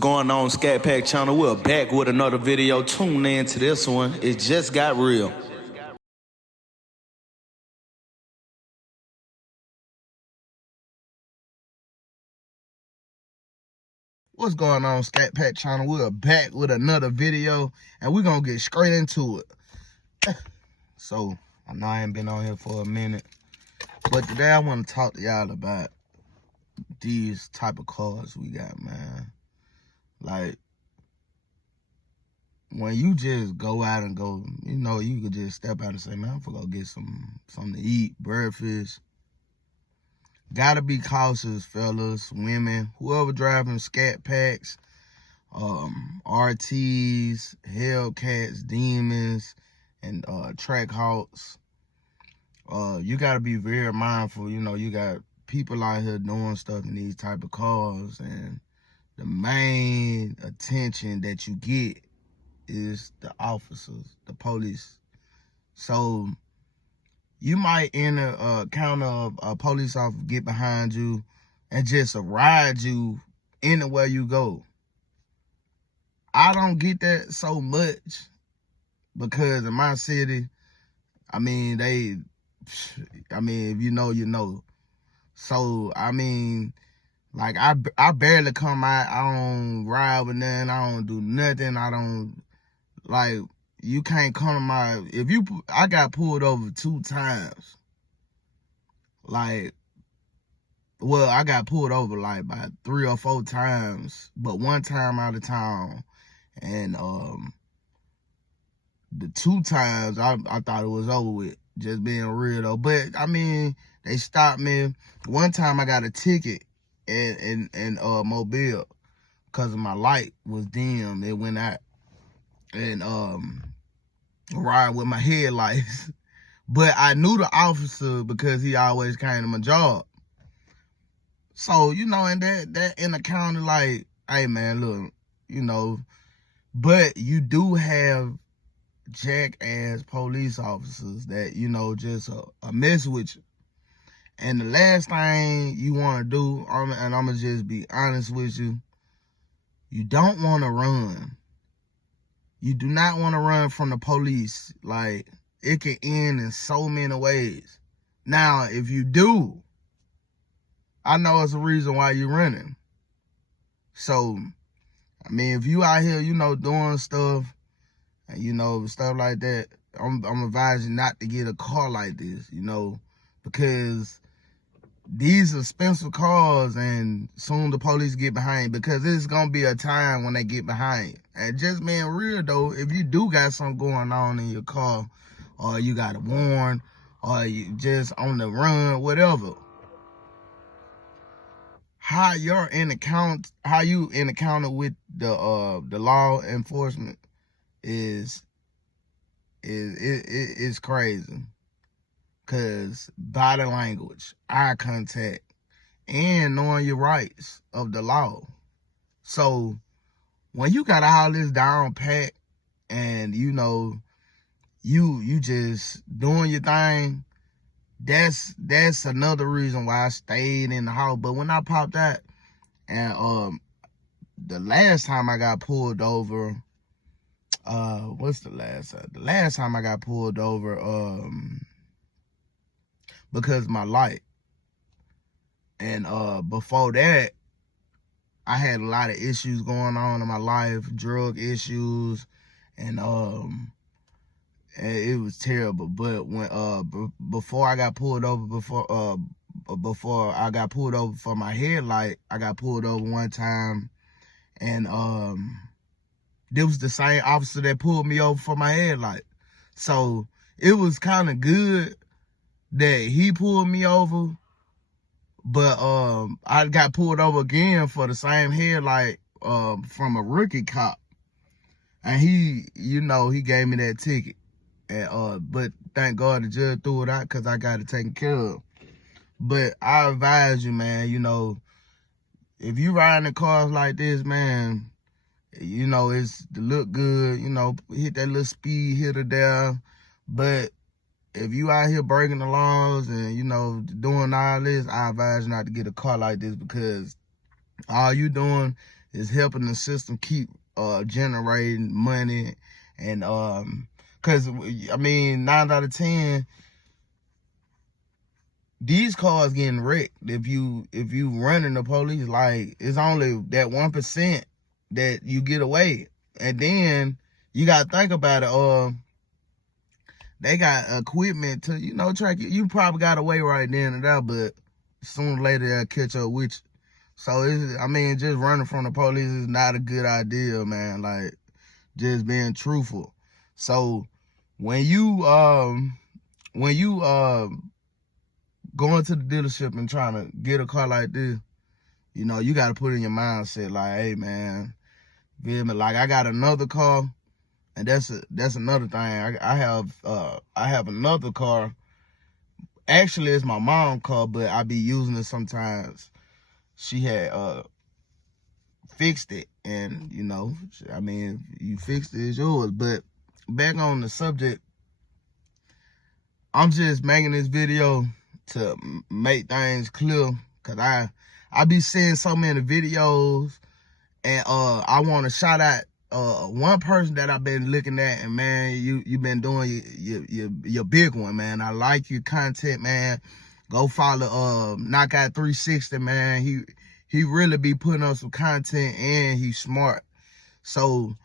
What's going on, Scat Pack channel? We're back with another video. Tune in to this one. It just got real. What's going on, Scat Pack channel? We're back with another video, and we're gonna get straight into it. So I know I ain't been on here for a minute, but today I want to talk to y'all about these type of cars we got, man. Like, when you just go out and go, you could just step out and say, man, I'm gonna go get something to eat, breakfast. Gotta be cautious, fellas, women, whoever driving Scat Packs, RTs, Hellcats, Demons, and Trackhawks. You gotta be very mindful. You got people out here doing stuff in these type of cars, and the main attention that you get is the officers, the police. So you might encounter a police officer get behind you and just ride you anywhere you go. I don't get that so much because in my city, if you know, you know. So, like, I barely come out. I don't ride with nothing. I don't do nothing. I don't, like, you can't come to my, I got pulled over 2 times. Like, well, I got pulled over like by 3 or 4 times, but 1 time out of town. And the 2 times I thought it was over with, just being real though. But they stopped me. 1 time I got a ticket in Mobile because my light was dim. It went out. And ride with my headlights. But I knew the officer because he always came to my job. So, in that in the county, like, hey man, look, but you do have jackass police officers that, just mess with you. And the last thing you want to do, and I'm going to just be honest with you, you don't want to run. You do not want to run from the police. Like, it can end in so many ways. Now, if you do, I know it's a reason why you're running. So, if you out here, doing stuff, and, stuff like that, I'm advising not to get a car like this, because these are expensive cars, and soon the police get behind, because it's going to be a time when they get behind. And just being real, though, if you do got something going on in your car, or you got a warrant, or you just on the run, whatever, how you encounter with the law enforcement is crazy. Because body language, eye contact, and knowing your rights of the law. So when you got all this down pat, and you just doing your thing, that's another reason why I stayed in the house. But when I popped out, and the last time I got pulled over, what's the last time? The last time I got pulled over, because my light. And before that, I had a lot of issues going on in my life, drug issues, and it was terrible. But when before I got pulled over, before I got pulled over for my headlight, I got pulled over 1 time, and this was the same officer that pulled me over for my headlight. So it was kind of good that he pulled me over, but I got pulled over again for the same headlight from a rookie cop, and he gave me that ticket. And but thank God the judge threw it out because I got it taken care of. But I advise you, man, if you riding in cars like this, man, it's to look good, hit that little speed hitter there. But if you out here breaking the laws and, doing all this, I advise you not to get a car like this, because all you doing It's helping the system keep generating money. And because I mean, 9 out of 10, these cars getting wrecked. If you running the police, like, it's only that 1% that you get away. And then you gotta think about it. They got equipment to, track you. You probably got away right then and there, but sooner or later they'll catch up with you. So just running from the police is not a good idea, man. Like, just being truthful. So when you going to the dealership and trying to get a car like this, you got to put in your mindset, like, hey, man, feel me? Like, I got another car, and that's another thing. I have another car. Actually, it's my mom's car, but I be using it sometimes. She had fixed it, and you fixed it, it's yours. But back on the subject, I'm just making this video to make things clear, because I be seeing so many videos, and I want to shout out one person that I've been looking at, and man, you been doing your big one, man. I like your content, man. Go follow Knockout 360, man. He really be putting up some content, and he's smart. So,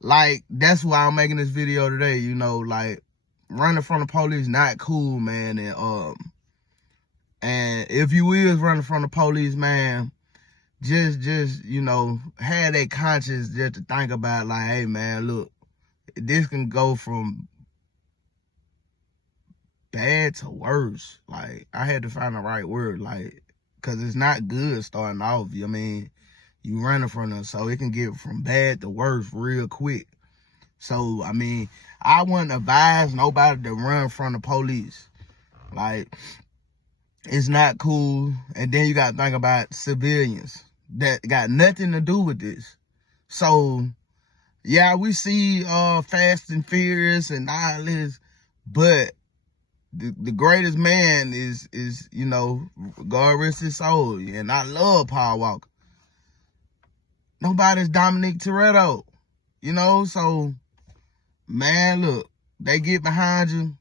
like, that's why I'm making this video today. Like, running from the police not cool, man. And if you is running from the police, man, just have that conscience just to think about, like, hey, man, look, this can go from bad to worse. Like, I had to find the right word, like, because it's not good starting off. You running from them, so it can get from bad to worse real quick. So, I wouldn't advise nobody to run from the police. Like, it's not cool. And then you got to think about civilians that got nothing to do with this. So, yeah, we see Fast and Furious and all this, but the greatest man is God rest his soul. And I love Paul Walker. Nobody's Dominic Toretto. So, man, look, they get behind you.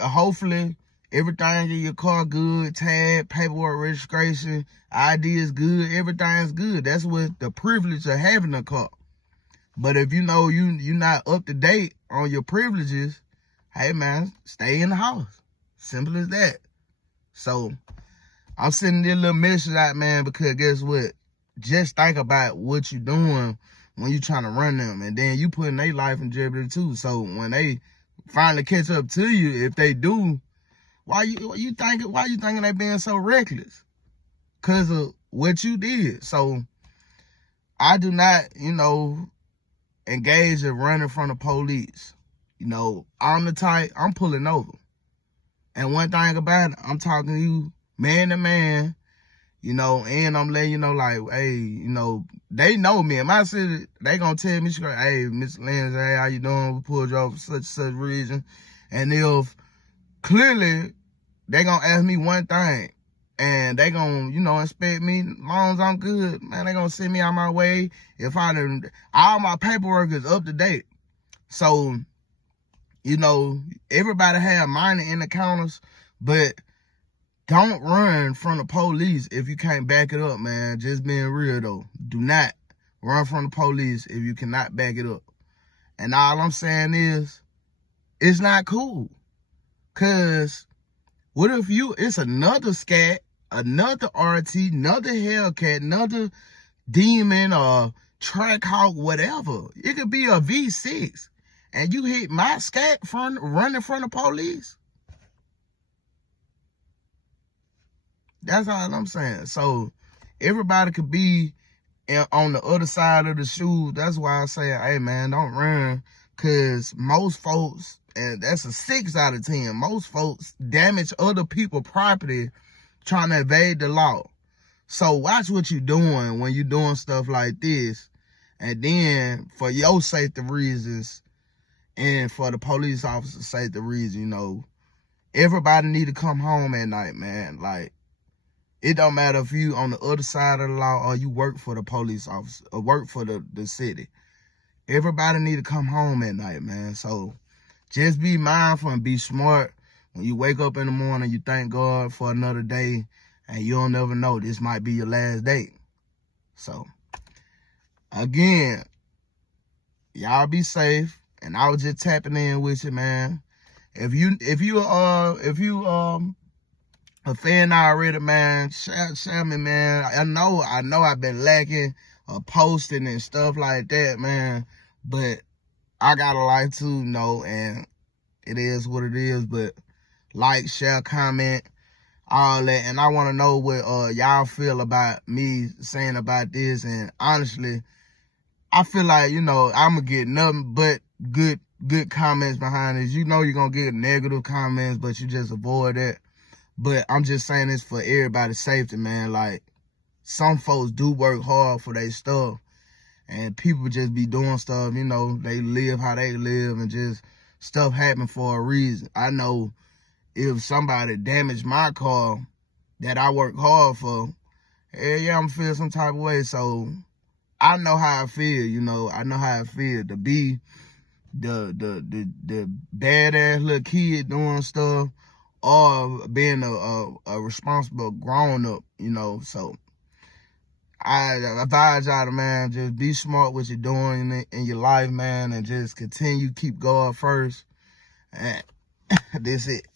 Hopefully everything in your car good, tag, paperwork, registration, ID is good, everything's good. That's what the privilege of having a car. But if you're not up to date on your privileges, hey, man, stay in the house. Simple as that. So I'm sending this little message out, man, because guess what? Just think about what you're doing when you're trying to run them, and then you putting their life in jeopardy too. So when they finally catch up to you, if they do, why you thinking they being so reckless? Because of what you did. So I do not, engage in running from the police. I'm the type, I'm pulling over. And one thing about it, I'm talking to you man to man, and I'm letting you know, like, hey, they know me. In my city, they gonna tell me straight, hey, Mr. Lenz, hey, how you doing? We pulled you over for such reason. And if clearly they gonna ask me one thing, and they gonna, inspect me, as long as I'm good, man, they gonna send me on my way. If all my paperwork is up to date. So, everybody have minor encounters, but don't run from the police if you can't back it up, man. Just being real, though. Do not run from the police if you cannot back it up. And all I'm saying is, it's not cool. Because what if it's another scat, another RT, another Hellcat, another Demon or Trackhawk, whatever. It could be a V6. And you hit my scat running from the police. That's all I'm saying. So everybody could be on the other side of the shoe. That's why I say, hey, man, don't run. Because most folks, and that's a 6 out of 10, most folks damage other people's property trying to evade the law. So watch what you're doing when you're doing stuff like this. And then for your safety reasons and for the police officer's safety reasons, everybody need to come home at night, man. Like, It don't matter if you on the other side of the law or you work for the police officer or work for the city. Everybody need to come home at night, man. So just be mindful and be smart. When you wake up in the morning, you thank God for another day, and you'll never know this might be your last day. So again, y'all be safe. And I was just tapping in with you, man. If you a fan already, man, share me, man. I know I've been lacking posting and stuff like that, man. But I got a life too, and it is what it is. But like, share, comment, all that. And I want to know what y'all feel about me saying about this. And honestly, I feel like, I'm going to get nothing but good comments behind this. You're going to get negative comments, but you just avoid that. But I'm just saying this for everybody's safety, man. Like, some folks do work hard for their stuff. And people just be doing stuff, they live how they live, and just stuff happen for a reason. I know if somebody damaged my car that I work hard for, hell yeah, I'm feel some type of way. So I know how I feel, I know how I feel to be the badass little kid doing stuff, or being a responsible grown up, So I advise y'all to, man, just be smart what you're doing in your life, man, and just keep God first. And that's it.